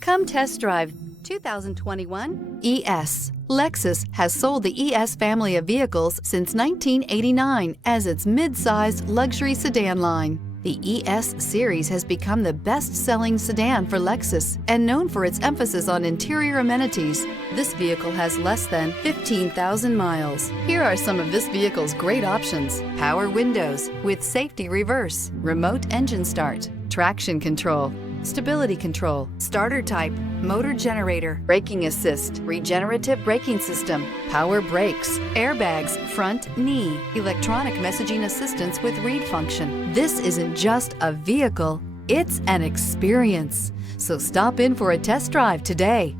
Come test drive 2021 ES. Lexus has sold the ES family of vehicles since 1989 as its mid-sized luxury sedan line. The ES series has become the best-selling sedan for Lexus and known for its emphasis on interior amenities. This vehicle has less than 15,000 miles. Here are some of this vehicle's great options: power windows with safety reverse, remote engine start, traction control, stability control, starter type, motor generator, braking assist, regenerative braking system, power brakes, airbags, front knee, electronic messaging assistance with read function. This isn't just a vehicle, it's an experience. So stop in for a test drive today.